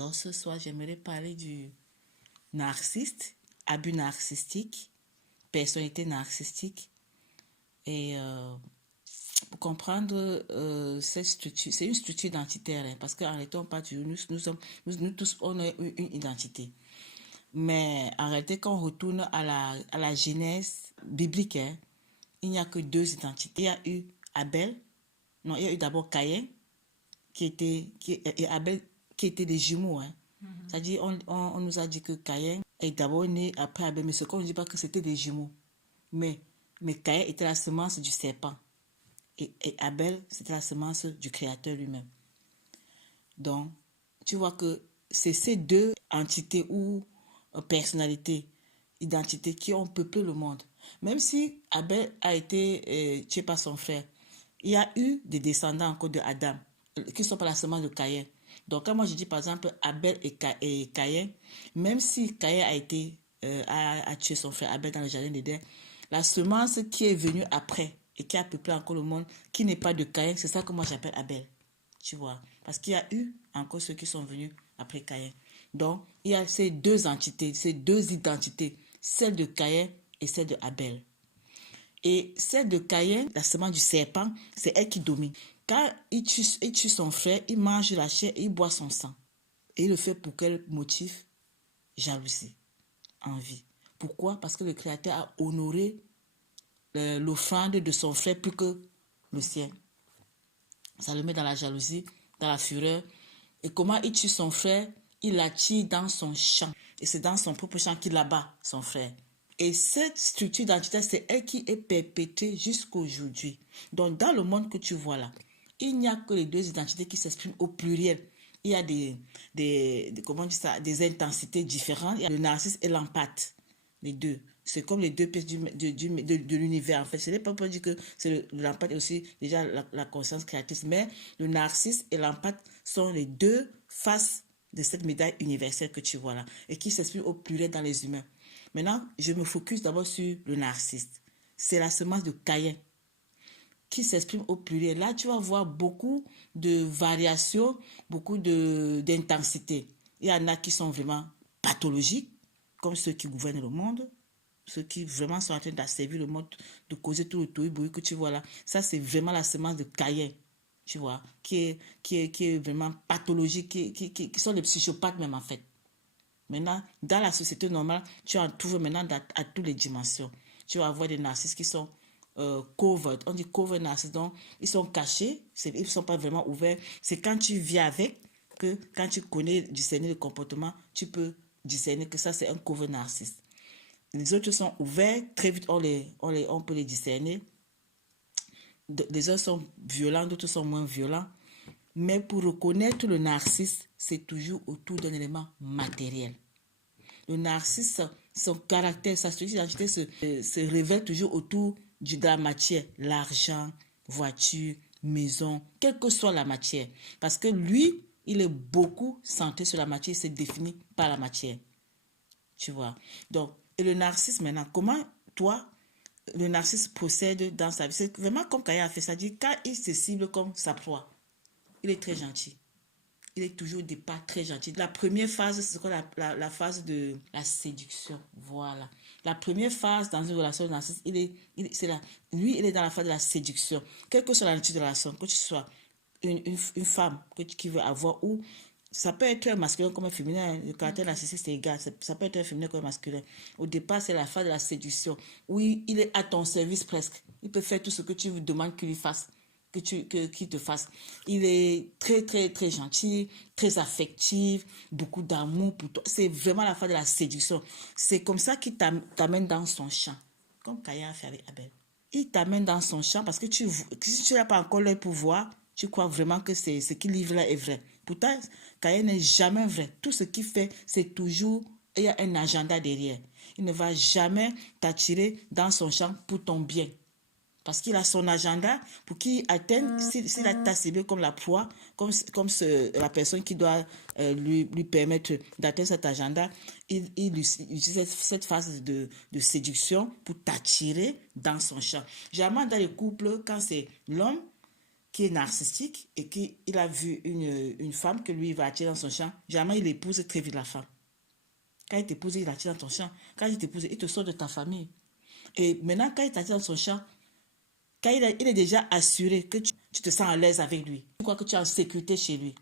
Alors ce soir, j'aimerais parler du narcissiste, abus narcissique, personnalité narcissique. Et pour comprendre cette structure, c'est une structure identitaire, hein, parce qu'en réalité, on parle toujours, nous tous, on a une identité. Mais en réalité, quand on retourne à la genèse biblique, hein, il n'y a que deux identités. Il y a eu Abel, non, il y a eu d'abord Caïn, et Abel, qui étaient des jumeaux. Hein. C'est-à-dire, on nous a dit que Caïn est d'abord né après Abel, mais ce qu'on ne dit pas que c'était des jumeaux. Mais Caïn était la semence du serpent. Et Abel, c'était la semence du Créateur lui-même. Donc, tu vois que c'est ces deux entités ou personnalités, identités qui ont peuplé le monde. Même si Abel a été tué par son frère, il y a eu des descendants encore de Adam qui sont par la semence de Caïn. Donc, quand moi je dis par exemple Abel et Caïn, même si Caïn a été a tué son frère Abel dans le jardin d'Éden, la semence qui est venue après et qui a peuplé encore le monde, qui n'est pas de Caïn, c'est ça que moi j'appelle Abel. Tu vois, parce qu'il y a eu encore ceux qui sont venus après Caïn. Donc, il y a ces deux entités, ces deux identités, celle de Caïn et celle de Abel. Et celle de Caïn, la semence du serpent, c'est elle qui domine. Quand il tue son frère, il mange la chair et il boit son sang. Et il le fait pour quel motif? Jalousie, envie. Pourquoi? Parce que le Créateur a honoré l'offrande de son frère plus que le sien. Ça le met dans la jalousie, dans la fureur. Et comment il tue son frère? Il l'attire dans son champ. Et c'est dans son propre champ qu'il abat son frère. Et cette structure d'identité, c'est elle qui est perpétuée jusqu'à aujourd'hui. Donc, dans le monde que tu vois là, il n'y a que les deux identités qui s'expriment au pluriel. Il y a comment on dit ça, des intensités différentes. Il y a le narcisse et l'empathe. Les deux. C'est comme les deux pièces de l'univers, en fait. Ce n'est pas pour dire que c'est l'empathe et aussi déjà la conscience créatrice, mais le narcisse et l'empathe sont les deux faces de cette médaille universelle que tu vois là et qui s'exprime au pluriel dans les humains. Maintenant, je me focus d'abord sur le narcisse. C'est la semence de Caïn qui s'exprime au pluriel. Là, tu vas voir beaucoup de variations, beaucoup d'intensité. Il y en a qui sont vraiment pathologiques, comme ceux qui gouvernent le monde, ceux qui vraiment sont en train d'asservir le monde, de causer tout le tohu-bohu que tu vois là. Ça, c'est vraiment la semence de Caïn, tu vois, qui est vraiment pathologique, qui sont des psychopathes même en fait. Maintenant, dans la société normale, tu en trouves maintenant à toutes les dimensions. Tu vas avoir des narcisses qui sont covert. On dit covert narcisse, donc ils sont cachés, ils ne sont pas vraiment ouverts. C'est quand tu vis avec que quand tu connais discerner le comportement, tu peux discerner que ça c'est un covert narcisse. Les autres sont ouverts, très vite on peut les discerner. Les uns sont violents, d'autres sont moins violents. Mais pour reconnaître le narcisse, c'est toujours autour d'un élément matériel. Le narcisse, son caractère, sa structure d'identité se révèle toujours autour de la matière, l'argent, voiture, maison, quelle que soit la matière. Parce que lui, il est beaucoup centré sur la matière, il se définit par la matière. Tu vois. Donc, et le narcisse maintenant, comment toi, le narcisse procède dans sa vie? C'est vraiment comme Caïn a fait ça, dit quand il se cible comme sa proie, il est très gentil. Il est toujours au départ très gentil. La première phase, c'est quoi la phase de la séduction. Voilà. La première phase dans une relation narcissique, lui, il est dans la phase de la séduction. Quelle que soit la nature de la relation, que tu sois une femme qui veut avoir, ou ça peut être un masculin comme un féminin, le caractère narcissique c'est égal, ça peut être un féminin comme un masculin. Au départ, c'est la phase de la séduction, où il est à ton service presque. Il peut faire tout ce que tu lui demandes qu'il lui fasse. Qu'il te fasse. Il est très, très, très gentil, très affectif, beaucoup d'amour pour toi. C'est vraiment la phase de la séduction. C'est comme ça qu'il t'amène dans son champ, comme Caïn a fait avec Abel. Il t'amène dans son champ parce que si tu n'as pas encore l'œil pour voir, tu crois vraiment que ce qu'il livre là est vrai. Pourtant, Caïn n'est jamais vrai. Tout ce qu'il fait, c'est toujours, il y a un agenda derrière. Il ne va jamais t'attirer dans son champ pour ton bien. Parce qu'il a son agenda pour qu'il atteigne, s'il a ta cible comme la proie, comme la personne qui doit lui permettre d'atteindre cet agenda, il utilise cette phase de séduction pour t'attirer dans son champ. Généralement, dans les couples, quand c'est l'homme qui est narcissique et qu'il a vu une femme que lui, il va attirer dans son champ, généralement, il épouse très vite la femme. Quand il t'épouse, il attire dans ton champ. Quand il t'épouse, il te sort de ta famille. Et maintenant, quand il t'attire dans son champ, quand il est déjà assuré que tu te sens à l'aise avec lui, tu crois que tu es en sécurité chez lui,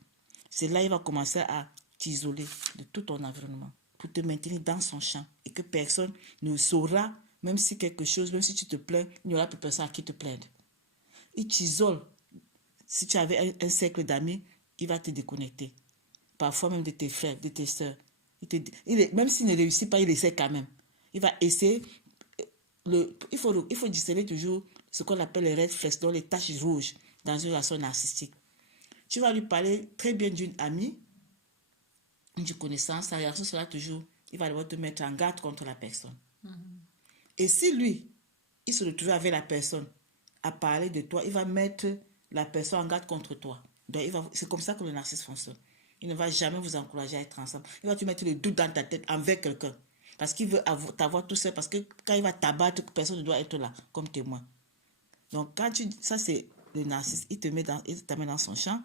c'est là qu'il va commencer à t'isoler de tout ton environnement pour te maintenir dans son champ et que personne ne saura, même si quelque chose, même si tu te plains, il n'y aura plus personne à qui te plaindre. Il t'isole. Si tu avais un cercle d'amis, il va te déconnecter. Parfois même de tes frères, de tes soeurs. Même s'il ne réussit pas, il essaie quand même. Il va essayer. Il faut discerner toujours ce qu'on appelle les red flags, donc les taches rouges dans une relation narcissique. Tu vas lui parler très bien d'une amie, d'une connaissance, sa réaction sera toujours, il va devoir te mettre en garde contre la personne. Et si lui, il se retrouve avec la personne à parler de toi, il va mettre la personne en garde contre toi. Donc, c'est comme ça que le narcisse fonctionne. Il ne va jamais vous encourager à être ensemble. Il va te mettre le doute dans ta tête envers quelqu'un. Parce qu'il veut t'avoir tout seul. Parce que quand il va t'abattre, personne ne doit être là comme témoin. Donc, ça c'est le narcisse. Il t'amène dans son champ.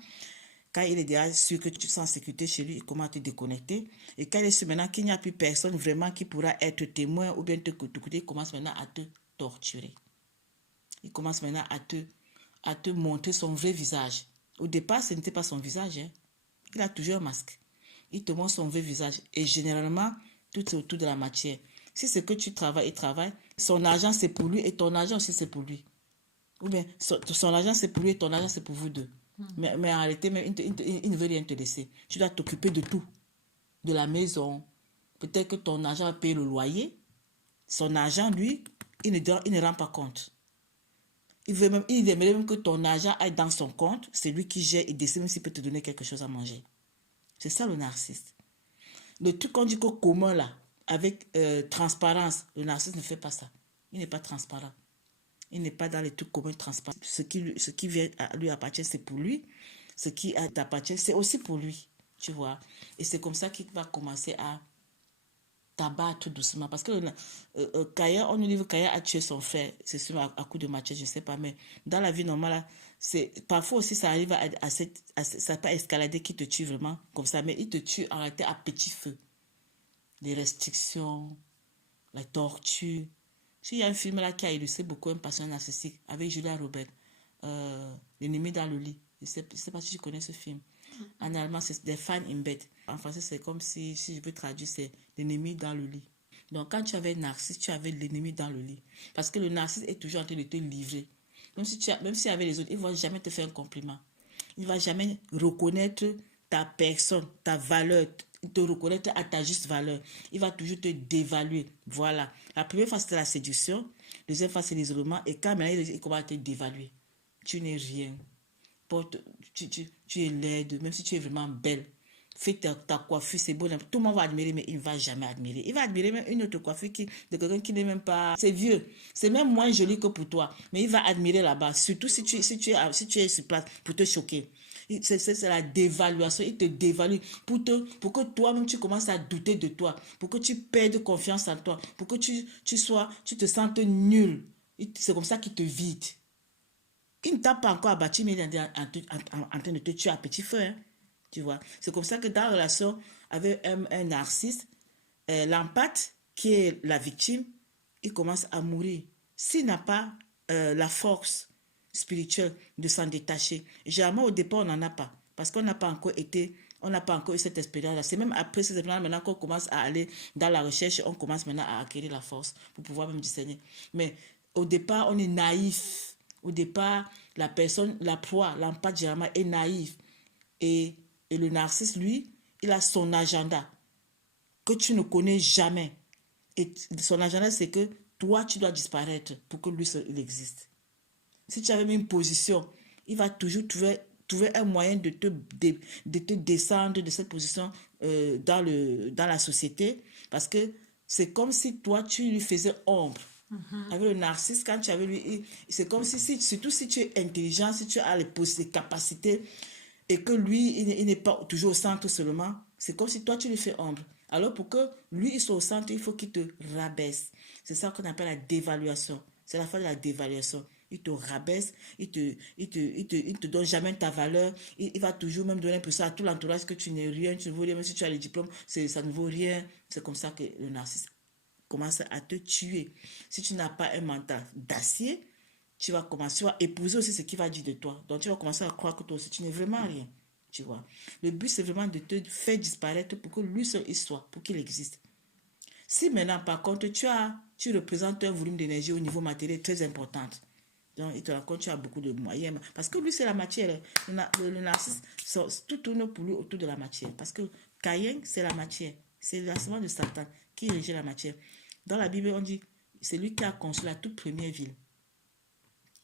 Quand il est déjà sûr que tu te sens en sécurité chez lui, il commence à te déconnecter. Et quand il est sûr maintenant qu'il n'y a plus personne vraiment qui pourra être témoin ou bien te écouter, il commence maintenant à te torturer. Il commence maintenant à te montrer son vrai visage. Au départ, ce n'était pas son visage. Hein. Il a toujours un masque. Il te montre son vrai visage. Et généralement, tout est autour de la matière. Si c'est que tu travailles, il travaille. Son argent, c'est pour lui et ton argent aussi, c'est pour lui. Ou bien, son argent, c'est pour lui et ton argent, c'est pour vous deux. Mais en réalité, il ne veut rien te laisser. Tu dois t'occuper de tout. De la maison. Peut-être que ton argent va payer le loyer. Son argent, lui, il ne rend pas compte. Il aimerait même que ton argent aille dans son compte. C'est lui qui gère et décide même s'il peut te donner quelque chose à manger. C'est ça le narcisse. Le truc qu'on dit qu'au commun là, avec transparence, le narcisse ne fait pas ça. Il n'est pas transparent. Il n'est pas dans les trucs communs transparents. Ce qui vient à lui appartient, c'est pour lui. Ce qui t'appartient, c'est aussi pour lui. Tu vois. Et c'est comme ça qu'il va commencer à t'abattre doucement. Parce que Kaya, on nous dit que Kaya a tué son frère. C'est sûr, à coup de machette, je ne sais pas. Mais dans la vie normale, parfois aussi, ça arrive ça peut escalader qui te tue vraiment comme ça. Mais il te tue en réalité à petit feu. Les restrictions, la torture. Il y a un film là qui a illustré beaucoup un patient narcissique avec Julia Roberts, L'ennemi dans le lit. Je ne sais pas si tu connais ce film. En allemand, c'est The Fan in Bed. En français, c'est comme si je veux traduire, c'est l'ennemi dans le lit. Donc, quand tu avais un narcisse, tu avais l'ennemi dans le lit. Parce que le narcisse est toujours en train de te livrer. Même si avec les autres, il ne va jamais te faire un compliment. Il ne va jamais reconnaître ta personne, ta valeur, te reconnaître à ta juste valeur. Il va toujours te dévaluer. Voilà. La première fois, c'était la séduction. La deuxième fois, c'est l'isolement. Et quand maintenant, il commence à te dévaluer. Tu n'es rien. Tu es laide, même si tu es vraiment belle. Fais ta coiffure, c'est beau. Tout le monde va admirer, mais il ne va jamais admirer. Il va admirer même une autre coiffure de quelqu'un qui n'est même pas... C'est vieux. C'est même moins joli que pour toi. Mais il va admirer là-bas. Surtout si tu es sur place pour te choquer. C'est la dévaluation. Il te dévalue pour que toi-même tu commences à douter de toi. Pour que tu perdes confiance en toi. Pour que tu te sentes nul. C'est comme ça qu'il te vide. Il ne t'a pas encore abattu, mais il est en train de te tuer à petit feu. Hein, tu vois. C'est comme ça que dans la relation avec un narcisse, l'empathe, qui est la victime, il commence à mourir. S'il n'a pas la force spirituelle de s'en détacher. Généralement, au départ, on n'en a pas. Parce qu'on n'a pas encore eu cette expérience-là. C'est même après cette expérience maintenant qu'on commence à aller dans la recherche, on commence maintenant à acquérir la force pour pouvoir même discerner. Mais au départ, on est naïf. Au départ, la personne, la proie, l'empathe généralement est naïve. Et le narcisse, lui, il a son agenda que tu ne connais jamais. Et son agenda, c'est que toi, tu dois disparaître pour que lui, il existe. Si tu avais mis une position, il va toujours trouver un moyen de te descendre de cette position dans la société. Parce que c'est comme si toi, tu lui faisais ombre. Avec le narcisse, quand tu avais lui, c'est comme surtout si tu es intelligent, si tu as les capacités et que lui, il n'est pas toujours au centre seulement, c'est comme si toi, tu lui fais ombre. Alors pour que lui, il soit au centre, il faut qu'il te rabaisse. C'est ça qu'on appelle la dévaluation. C'est la fin de la dévaluation. Il te rabaisse, il te donne jamais ta valeur. Il va toujours même donner l'impression à tout l'entourage que tu n'es rien, tu ne vaux rien, même si tu as les diplômes, ça ne vaut rien. C'est comme ça que le narcisse commence à te tuer. Si tu n'as pas un mental d'acier, tu vas épouser aussi ce qu'il va dire de toi. Donc tu vas commencer à croire que toi aussi, tu n'es vraiment rien. Tu vois. Le but, c'est vraiment de te faire disparaître pour que lui seul il soit, pour qu'il existe. Si maintenant, par contre, tu représentes un volume d'énergie au niveau matériel très important, donc il te raconte tu as beaucoup de moyens. Parce que lui, c'est la matière. Le narcisse, tout tourne pour lui autour de la matière. Parce que Caïn, c'est la matière. C'est l'instrument de Satan qui régit la matière. Dans la Bible, on dit, c'est lui qui a construit la toute première ville.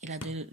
Il a donné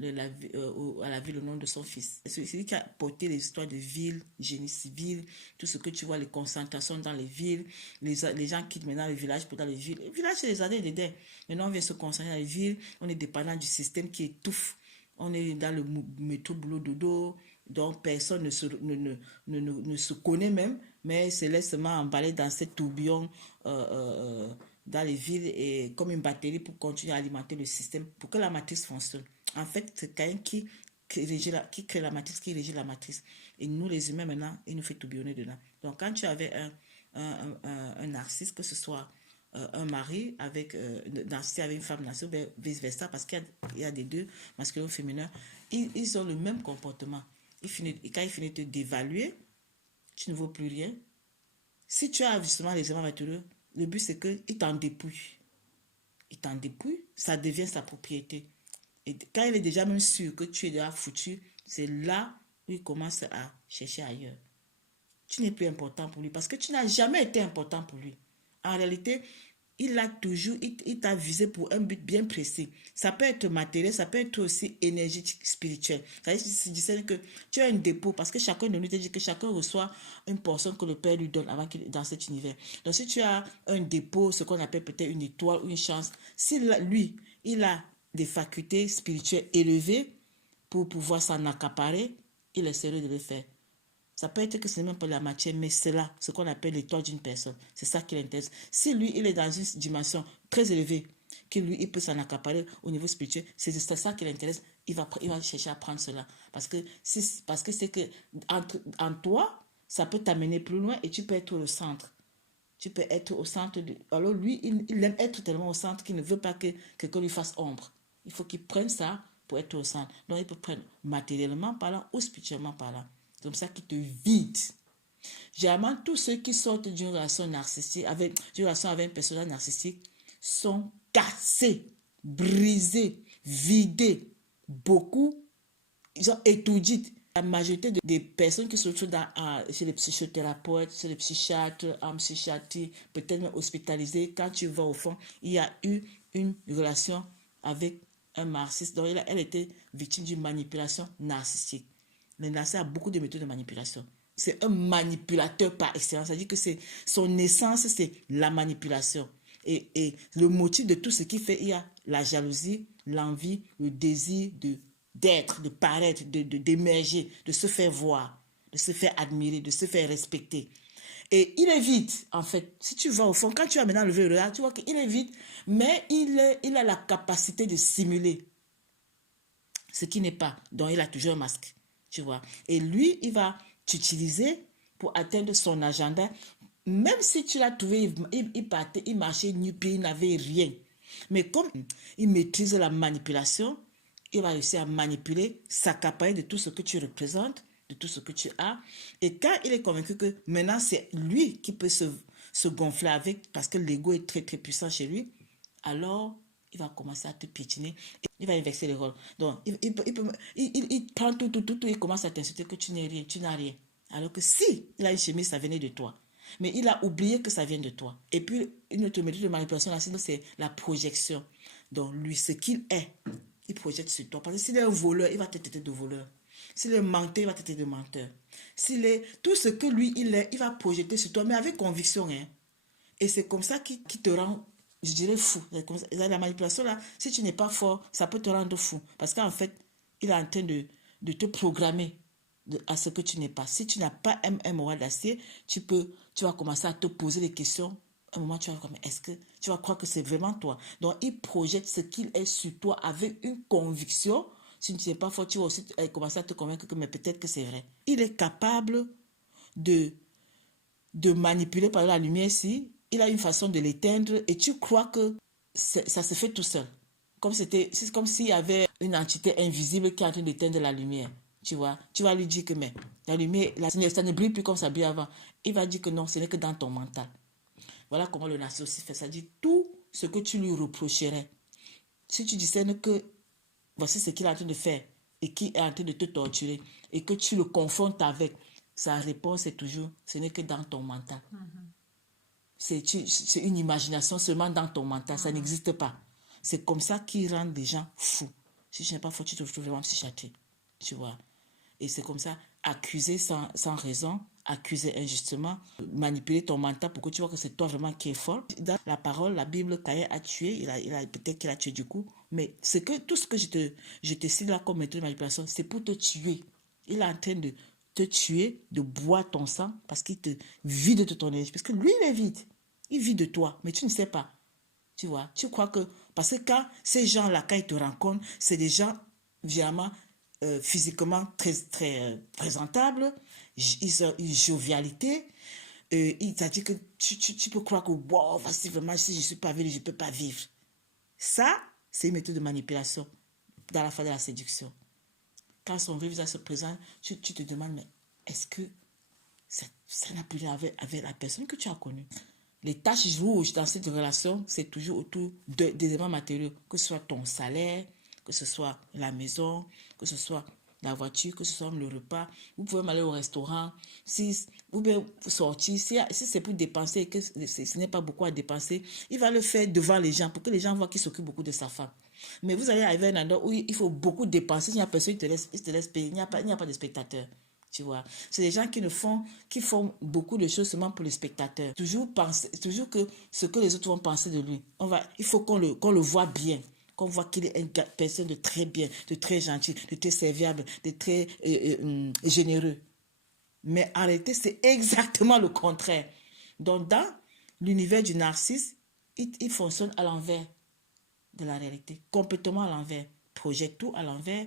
à la ville le nom de son fils. C'est lui qui a porté les histoires de villes, génie civil, tout ce que tu vois, les concentrations dans les villes. Les gens quittent maintenant les villages pour dans les villes. Les villages, c'est les années d'Éden. Maintenant, on vient se concentrer dans les villes. On est dépendant du système qui étouffe. On est dans le métro, boulot, dodo. Donc, personne ne se connaît même, mais se laisse seulement emballer dans cette tourbillon dans les villes et comme une batterie pour continuer à alimenter le système, pour que la matrice fonctionne. En fait, c'est quelqu'un qui crée la matrice, qui régit la matrice. Et nous, les humains, maintenant, il nous fait tourbillonner dedans. Donc, quand tu avais un narcisse, que ce soit un mari avec narcisse avec une femme narcisse, ou vice versa, parce qu'il y a des deux, masculin ou féminin, ils ont le même comportement. Quand il finit de te dévaluer, tu ne vaux plus rien. Si tu as justement les éléments matériaux, le but c'est qu'il t'en dépouille. Il t'en dépouille, ça devient sa propriété. Et quand il est déjà même sûr que tu es déjà foutu, c'est là où il commence à chercher ailleurs. Tu n'es plus important pour lui parce que tu n'as jamais été important pour lui. En réalité, il t'a visé pour un but bien précis. Ça peut être matériel, ça peut être aussi énergétique, spirituel. C'est-à-dire que tu as un dépôt parce que chacun de nous te dit que chacun reçoit une portion que le Père lui donne avant qu'il dans cet univers. Donc si tu as un dépôt, ce qu'on appelle peut-être une étoile ou une chance, si lui, il a des facultés spirituelles élevées pour pouvoir s'en accaparer, il essaierait de le faire. Ça peut être que ce n'est même pas la matière, mais c'est là, ce qu'on appelle l'étoile d'une personne. C'est ça qui l'intéresse. Si lui, il est dans une dimension très élevée, que lui, il peut s'en accaparer au niveau spirituel, c'est ça qui l'intéresse. Il va chercher à prendre cela. Parce que c'est que en toi, ça peut t'amener plus loin et tu peux être au centre. Tu peux être au centre. Alors lui, il aime être tellement au centre qu'il ne veut pas que quelqu'un lui fasse ombre. Il faut qu'il prenne ça pour être au centre. Donc, il peut prendre matériellement parlant ou spirituellement parlant. C'est comme ça qu'il te vide. Généralement, tous ceux qui sortent d'une relation narcissique, d'une relation avec un personnage narcissique, sont cassés, brisés, vidés. Beaucoup, ils ont étourdi. La majorité des personnes qui se retrouvent chez les psychothérapeutes, chez les psychiatres, en psychiatrie, peut-être même hospitalisés, quand tu vas au fond, il y a eu une relation avec un narcisse. Donc, elle était victime d'une manipulation narcissique. Le narcissique a beaucoup de méthodes de manipulation. C'est un manipulateur par excellence. C'est-à-dire que son essence, c'est la manipulation. Et le motif de tout ce qu'il fait, il y a la jalousie, l'envie, le désir d'être, de paraître, d'émerger, de se faire voir, de se faire admirer, de se faire respecter. Et il est vide, en fait. Si tu vas au fond, quand tu as maintenant levé le regard, tu vois qu'il est vide, mais il a la capacité de simuler ce qui n'est pas. Donc, il a toujours un masque, tu vois. Et lui, il va t'utiliser pour atteindre son agenda. Même si tu l'as trouvé, il marchait nu-pied, il n'avait rien. Mais comme il maîtrise la manipulation, il va réussir à manipuler, s'accaparer de tout ce que tu représentes, de tout ce que tu as. Et quand il est convaincu que maintenant c'est lui qui peut se gonfler avec, parce que l'ego est très très puissant chez lui, alors il va commencer à te piétiner. Il va inverser les rôles. Donc, il prend tout, il commence à t'insulter que tu n'es rien, tu n'as rien. Alors que si il a une chemise, ça venait de toi. Mais il a oublié que ça vient de toi. Et puis, une autre méthode de manipulation, c'est la projection. Donc, lui, ce qu'il est, il projette sur toi. Parce que s'il est un voleur, il va te traiter de voleur. S'il est menteur, il va te traiter de menteur. Tout ce que lui, il est, il va projeter sur toi, mais avec conviction. Hein. Et c'est comme ça qu'il te rend, je dirais, fou. La manipulation, là, si tu n'es pas fort, ça peut te rendre fou. Parce qu'en fait, il est en train de te programmer à ce que tu n'es pas. Si tu n'as pas un moral d'acier, tu vas commencer à te poser des questions un moment, tu vas, comme, est-ce que tu vas croire que c'est vraiment toi? Donc, il projette ce qu'il est sur toi avec une conviction. Si tu ne sais pas fort, tu vas aussi commencer à te convaincre que mais peut-être que c'est vrai. Il est capable de, de manipuler par la lumière si il a une façon de l'éteindre et tu crois que ça se fait tout seul. C'est comme s'il y avait une entité invisible qui est en train d'éteindre la lumière. Tu vois, tu vas lui dire que mais la lumière, ça ne brille plus comme ça brillait avant. Il va dire que non, ce n'est que dans ton mental. Voilà comment le narcissisme aussi fait. Ça dit tout ce que tu lui reprocherais. Si tu discernes que voici ce qu'il est en train de faire et qui est en train de te torturer et que tu le confrontes avec, sa réponse est toujours, ce n'est que dans ton mental. C'est une imagination seulement dans ton mental, ça n'existe pas. C'est comme ça qu'ils rendent des gens fous. Si tu n'es pas fou, tu te retrouves vraiment psychiatrique. Tu vois. Et c'est comme ça, accuser sans raison, accuser injustement, manipuler ton mental pour que tu vois que c'est toi vraiment qui es fort. Dans la parole, la Bible, Caïn a tué, peut-être qu'il a tué du coup, mais c'est que tout ce que je te cite là comme méthode de manipulation, c'est pour te tuer. Il est en train de te tuer, de boire ton sang, parce qu'il te vide de ton énergie. Parce que lui, il est vide. Il vit de toi, mais tu ne sais pas. Tu vois, tu crois que... Parce que quand ces gens-là, quand ils te rencontrent, c'est des gens vraiment physiquement très présentables, ils ont une jovialité, il t'a dit que tu peux croire que, wow, voici vraiment, si je ne suis pas venu, je ne peux pas vivre. Ça, c'est une méthode de manipulation dans la phase de la séduction. Quand son vrai visage se présente, tu te demandes, mais est-ce que ça n'a plus rien avec la personne que tu as connue? Les tâches rouges dans cette relation, c'est toujours autour d'éléments matériaux, que ce soit ton salaire, que ce soit la maison, que ce soit la voiture, que ce soit le repas. Vous pouvez même aller au restaurant, si vous pouvez sortir, si c'est pour dépenser et que ce n'est pas beaucoup à dépenser, il va le faire devant les gens pour que les gens voient qu'il s'occupe beaucoup de sa femme. Mais vous allez arriver à un endroit où il faut beaucoup dépenser, il n'y a personne, il te laisse payer, il n'y a pas de spectateur. Tu vois, c'est des gens qui font beaucoup de choses seulement pour les spectateurs. Toujours que ce que les autres vont penser de lui. Il faut qu'on le voit bien, qu'on voit qu'il est une personne de très bien, de très gentil, de très serviable, de très généreux. Mais en réalité, c'est exactement le contraire. Donc, dans l'univers du narcisse, il fonctionne à l'envers de la réalité, complètement à l'envers, projette tout à l'envers,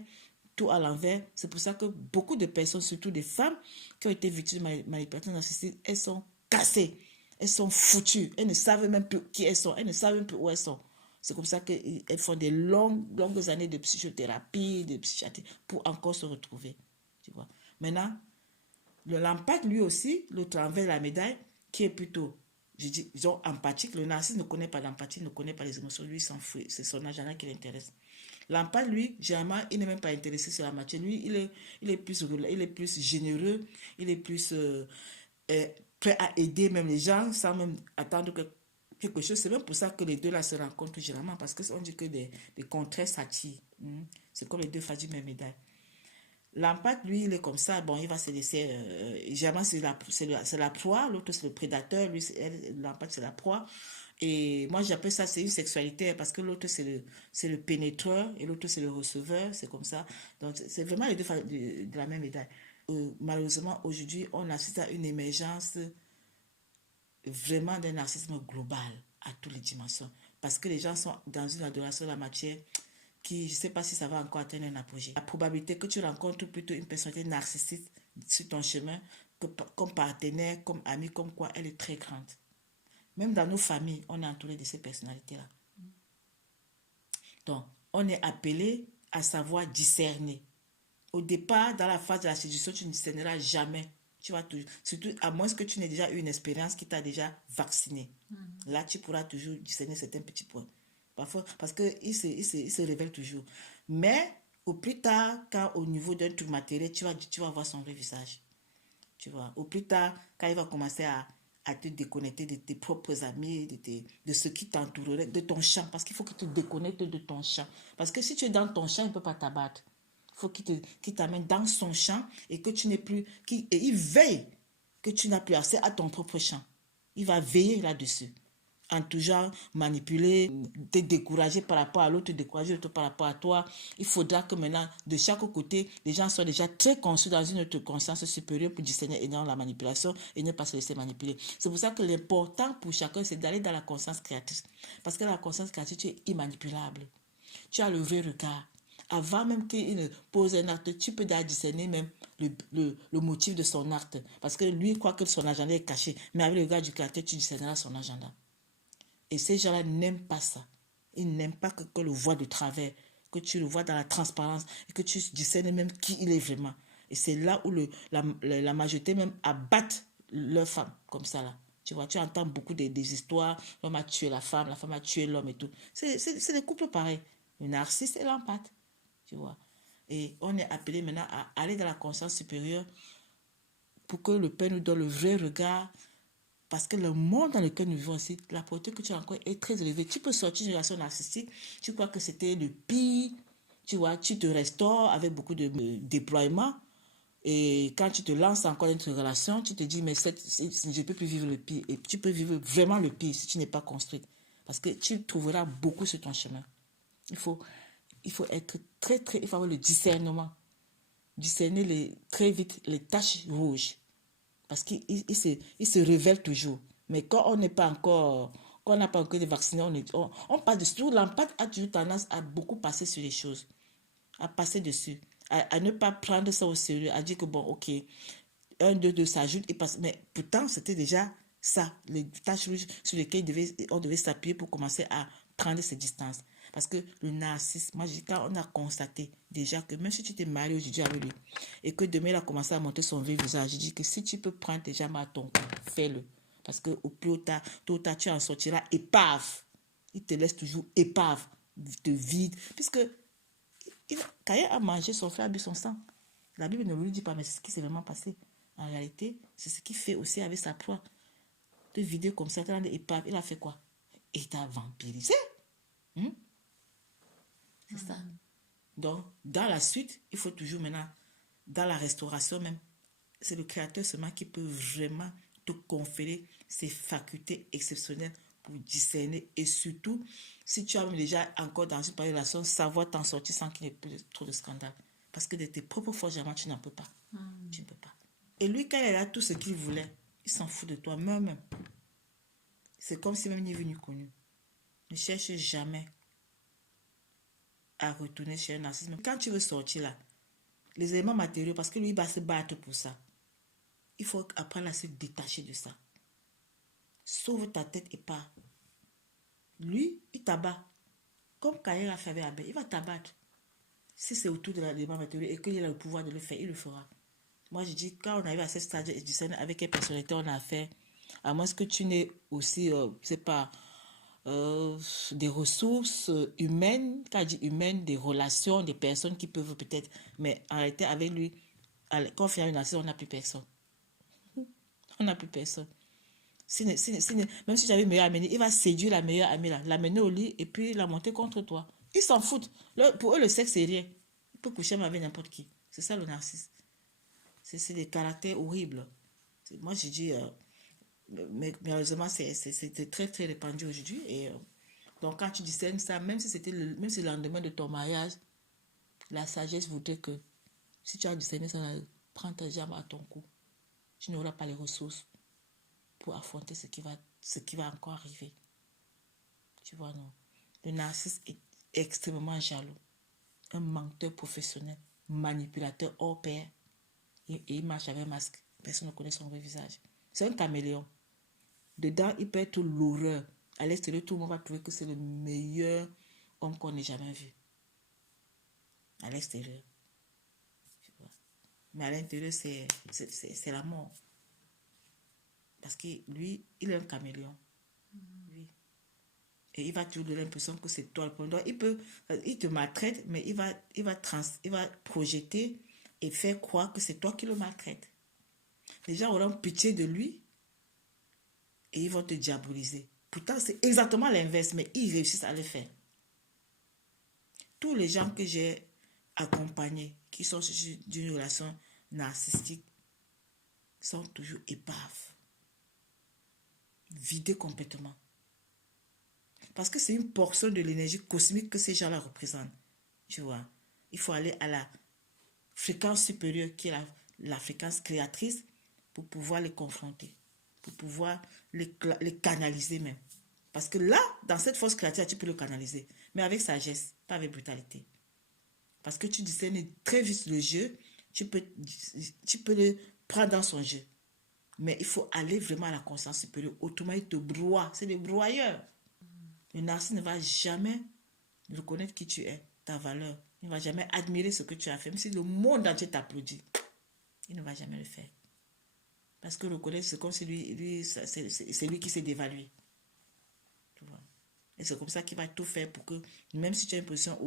tout à l'envers. C'est pour ça que beaucoup de personnes, surtout des femmes qui ont été victimes de manipulation narcissique, elles sont cassées, elles sont foutues, elles ne savent même plus qui elles sont, elles ne savent même plus où elles sont. C'est comme ça qu'elles font des longues années de psychothérapie, de psychiatrie, pour encore se retrouver. Tu vois. Maintenant, l'empathe, lui aussi, l'autre envers de la médaille, qui est plutôt, je dis, disons, empathique. Le narcisse ne connaît pas l'empathie, ne connaît pas les émotions. Lui, il s'en fout. C'est son agenda qui l'intéresse. L'empathe, lui, généralement, il n'est même pas intéressé sur la matière. Lui, il est plus généreux, il est plus prêt à aider même les gens sans même attendre quelque chose. C'est même pour ça que les deux là se rencontrent généralement, parce qu'on dit que des contraires s'attirent. C'est comme les deux faces d'une même médaille. L'empathe, lui, il est comme ça. Bon, il va se laisser... généralement, c'est la proie. L'autre, c'est le prédateur. Lui, l'empathe, c'est la proie. Et moi, j'appelle ça, c'est une sexualité, parce que l'autre, c'est le pénétreur et l'autre, c'est le receveur. C'est comme ça. Donc, c'est vraiment les deux faces de la même médaille. Malheureusement, aujourd'hui, on assiste à une émergence vraiment d'un narcissisme global à toutes les dimensions. Parce que les gens sont dans une adoration de la matière qui, je ne sais pas si ça va encore atteindre un apogée. La probabilité que tu rencontres plutôt une personnalité narcissique sur ton chemin, comme partenaire, comme ami, comme quoi, elle est très grande. Même dans nos familles, on est entouré de ces personnalités-là. Donc, on est appelé à savoir discerner. Au départ, dans la phase de la séduction, tu ne discerneras jamais. Tu vas toujours, surtout à moins que tu n'aies déjà eu une expérience qui t'a déjà vacciné. Là, tu pourras toujours discerner certains petits points. Parfois, parce qu'il se révèle toujours. Mais au plus tard, quand au niveau d'un truc matériel, tu vas voir son vrai visage. Tu vois, au plus tard, quand il va commencer à te déconnecter de tes propres amis, de ce qui t'entourerait, de ton champ. Parce qu'il faut que tu te déconnectes de ton champ. Parce que si tu es dans ton champ, il ne peut pas t'abattre. Il faut qu'il t'amène dans son champ et que tu n'aies plus... et il veille que tu n'as plus accès à ton propre champ. Il va veiller là-dessus. en tout genre manipuler, te décourager par rapport à l'autre, te décourager l'autre par rapport à toi. Il faudra que maintenant, de chaque côté, les gens soient déjà très conscients dans une autre conscience supérieure pour discerner et non la manipulation et ne pas se laisser manipuler. C'est pour ça que l'important pour chacun, c'est d'aller dans la conscience créatrice. Parce que la conscience créatrice, tu es immanipulable. Tu as le vrai regard. Avant même qu'il ne pose un acte, tu peux déjà discerner même le motif de son acte. Parce que lui croit que son agenda est caché. Mais avec le regard du créateur, tu discerneras son agenda. Et ces gens-là n'aiment pas ça. Ils n'aiment pas que le voit de travers, que tu le vois dans la transparence et que tu discernes même qui il est vraiment. Et c'est là où la majorité même abattent leur femme, comme ça là. Tu vois, tu entends beaucoup des histoires, l'homme a tué la femme a tué l'homme et tout. C'est des couples pareils. Le narcisse et l'empathe, tu vois. Et on est appelé maintenant à aller dans la conscience supérieure pour que le Père nous donne le vrai regard. Parce que le monde dans lequel nous vivons aussi, la portée que tu as encore est très élevée. Tu peux sortir d'une relation narcissique, tu crois que c'était le pire, tu vois, tu te restaures avec beaucoup de déploiement. Et quand tu te lances encore dans une relation, tu te dis, mais je ne peux plus vivre le pire. Et tu peux vivre vraiment le pire si tu n'es pas construite. Parce que tu trouveras beaucoup sur ton chemin. Il faut être il faut avoir le discernement. Discerner très vite les taches rouges. Parce qu'il se révèle toujours. Mais quand on n'est pas encore, quand on n'a pas encore été vacciné, on passe dessus. L'empathie a toujours tendance à beaucoup passer sur les choses, à passer dessus, à ne pas prendre ça au sérieux, à dire que bon, ok, un, deux s'ajoute et passe. Mais pourtant, c'était déjà ça, les tâches rouges sur lesquelles on devait s'appuyer pour commencer à prendre ses distances. Parce que le narcissisme, moi, quand on a constaté déjà que même si tu t'es marié aujourd'hui avec lui et que demain il a commencé à monter son vrai visage, je dis que si tu peux prendre tes jambes à ton cou, fais-le. Parce que au plus tôt ou tard, tu en sortiras épave. Il te laisse toujours épave, te vide. Puisque quand il a mangé, son frère a bu son sang. La Bible ne lui dit pas, mais c'est ce qui s'est vraiment passé. En réalité, c'est ce qu'il fait aussi avec sa proie. De vider comme ça, dans l'épave, il a fait quoi? Il t'a vampirisé. C'est ça. Donc, dans la suite, il faut toujours maintenant, dans la restauration même, c'est le créateur seulement qui peut vraiment te conférer ses facultés exceptionnelles pour discerner et surtout, si tu as déjà encore dans une relation, savoir t'en sortir sans qu'il n'y ait plus trop de scandales. Parce que de tes propres forces, tu n'en peux pas. Tu ne peux pas. Et lui, quand il a tout ce qu'il voulait, il s'en fout de toi même. C'est comme si même il est venu connu. Ne cherche jamais à retourner chez un narcissisme. Quand tu veux sortir là, les éléments matériaux, parce que lui, il va se battre pour ça. Il faut apprendre à se détacher de ça. Sauve ta tête et pars. Lui, il t'abat. Comme Caïn a fait avec Abel, il va t'abattre. Si c'est autour de l'élément matériel et qu'il a le pouvoir de le faire, il le fera. Moi, je dis, quand on arrive à ce stade, je dis, avec quelle personnalité on a affaire, à moins que tu n'aies aussi, c'est pas, des ressources humaines, quand je dis humaines, des relations, des personnes qui peuvent peut-être, mais en réalité, avec lui, quand on fait une nation, on n'a plus personne. On n'a plus personne. Même si j'avais une meilleure amie, il va séduire la meilleure amie, l'amener au lit et puis la monter contre toi. Ils s'en foutent. Pour eux, le sexe, c'est rien. Il peut coucher avec n'importe qui. C'est ça le narcisse. C'est des caractères horribles. Moi, je dis, mais malheureusement, c'est très, très répandu aujourd'hui. Et donc, quand tu discernes ça, même si même si le lendemain de ton mariage, la sagesse voudrait que si tu as discerné ça, prends ta jambe à ton cou. Tu n'auras pas les ressources pour affronter ce qui va encore arriver. Tu vois, non. Le narcisse est extrêmement jaloux. Un menteur professionnel, manipulateur hors pair. Et il marche avec un masque. Personne ne connaît son vrai visage. C'est un caméléon. Dedans, il peut être l'horreur. À l'extérieur, tout le monde va trouver que c'est le meilleur homme qu'on ait jamais vu. À l'extérieur. Tu vois. Mais à l'intérieur, c'est la mort. Parce que lui, il est un caméléon. Oui. Et il va toujours donner l'impression que c'est toi le problème. Il te maltraite, mais il va projeter et faire croire que c'est toi qui le maltraite. Les gens auront pitié de lui et ils vont te diaboliser. Pourtant, c'est exactement l'inverse, mais ils réussissent à le faire. Tous les gens que j'ai accompagnés, qui sont d'une relation narcissique, sont toujours épaves, vidés complètement. Parce que c'est une portion de l'énergie cosmique que ces gens-là représentent. Tu vois. Il faut aller à la fréquence supérieure qui est la fréquence créatrice pour pouvoir les confronter, pour pouvoir les canaliser même. Parce que là, dans cette force créative, tu peux le canaliser, mais avec sagesse, pas avec brutalité. Parce que tu discernes très vite le jeu, tu peux le prendre dans son jeu. Mais il faut aller vraiment à la conscience supérieure. Autrement, il te broie. C'est des broyeurs. Le narcissique ne va jamais reconnaître qui tu es, ta valeur. Il ne va jamais admirer ce que tu as fait. Même si le monde entier t'applaudit, il ne va jamais le faire. Parce que reconnaître, c'est comme si c'est lui qui s'est dévalué. Tu vois. Et c'est comme ça qu'il va tout faire pour que, même si tu as une position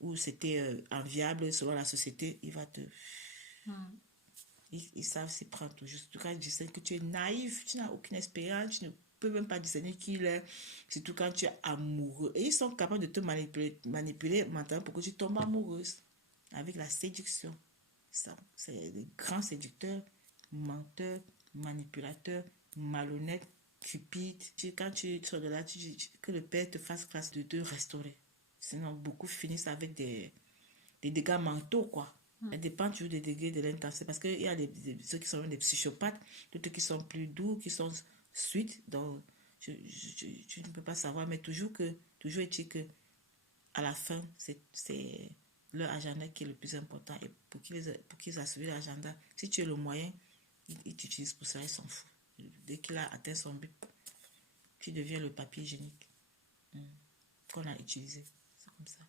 où c'était enviable selon la société, il va te... Ils savent s'y prendre toujours. Surtout quand je sais que tu es naïf, tu n'as aucune expérience, tu ne peux même pas discerner qui il est. Surtout quand tu es amoureux. Et ils sont capables de te manipuler maintenant pour que tu tombes amoureuse. Avec la séduction. Ça, c'est des grands séducteurs, menteurs, manipulateurs, malhonnêtes, cupides. Quand tu regardes, que le Père te fasse grâce de te restaurer. Sinon, beaucoup finissent avec des dégâts mentaux, quoi. Ça dépend toujours des degrés de l'intensité. Parce qu'il y a ceux qui sont des psychopathes, d'autres qui sont plus doux, qui sont suites. Donc, tu ne peux pas savoir, mais toujours est-il que à la fin, c'est leur agenda qui est le plus important. Et pour qu'ils assurent l'agenda, si tu es le moyen, ils t'utilisent pour ça, ils s'en foutent. Dès qu'il a atteint son but, tu deviens le papier hygiénique qu'on a utilisé. C'est comme ça.